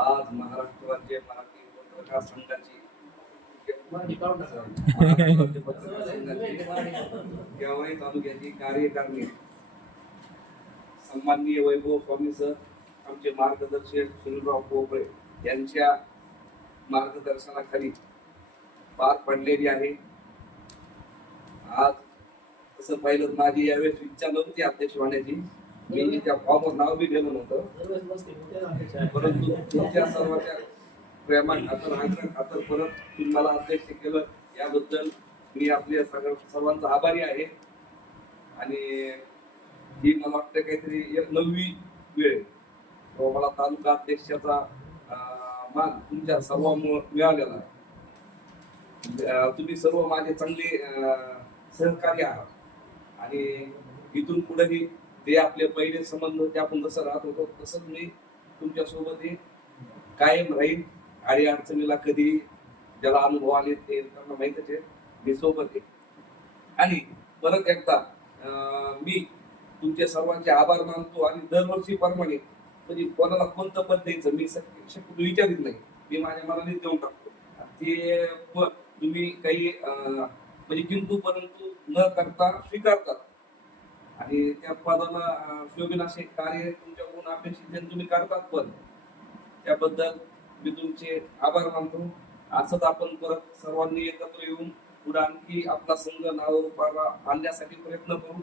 आज महाराष्ट्र राज्य मराठी पत्रकार संघाची गेवराई तालुक्याची कार्यकारिणी. सन्माननीय वैभव स्वामी सर आमचे मार्गदर्शक सुनीलराव पोपळे यांच्या मार्गदर्शनाखाली पार पडलेली आहे. आज तसं पाहिलं माझी यावेळेस इच्छा नव्हती अध्यक्ष होण्याची. मी त्या फॉर्मवर नाव बी दिलं नव्हतं. परंतु तुमच्या सर्वांच्या प्रेमा खातर आग्रह खातर परत तुम्ही मला अध्यक्ष केलं याबद्दल मी आपल्या सगळ्या सर्वांचा आभारी आहे. आणि ही मला वाटतं काहीतरी एक नववी वेळ. मला तालुका अध्यक्षाचा मान तुमच्या सर्वांमुळे मिळालेला आहे. तुम्ही सर्व माझे चांगले अं, सहकारी आहात. आणि इथून पुढेही ते आपले पहिले संबंध होते आपण जसं राहत होतो तसंच मी तुमच्यासोबत हे कायम राहील आणि अडचणीला कधी ज्याला अनुभव आले ते त्यांना माहितच आहे. मी सोबत आहे. आणि परत एकदा मी तुमचे सर्वांचे आभार मानतो आणि दरवर्षी प्रमाणे म्हणजे कोणाला कोणतं पद द्यायचं मी शक्य विचारित नाही. मी माझ्या मनाने देऊन टाकतो. ते तुम्ही काही अं, म्हणजे किंतु परंतु न करता स्वीकारतात. आणि त्या पदाला शोभेन असे कार्य तुमच्याकडून अपेक्षित तुम्ही करतात पण. त्याबद्दल मी तुमचे आभार मानतो. असंच आपण परत सर्वांनी एकत्र येऊन पुढे आणखी आपला संघ नावरूपाला आणण्यासाठी प्रयत्न करू.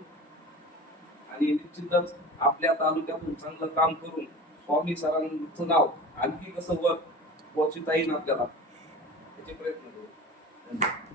आणि निश्चितच आपल्या तालुक्यातून चांगलं काम करून स्वामी सरांचं नाव आणखी कसं वर पोहोचता येईल आपल्याला त्याचे प्रयत्न करू. धन्यवाद.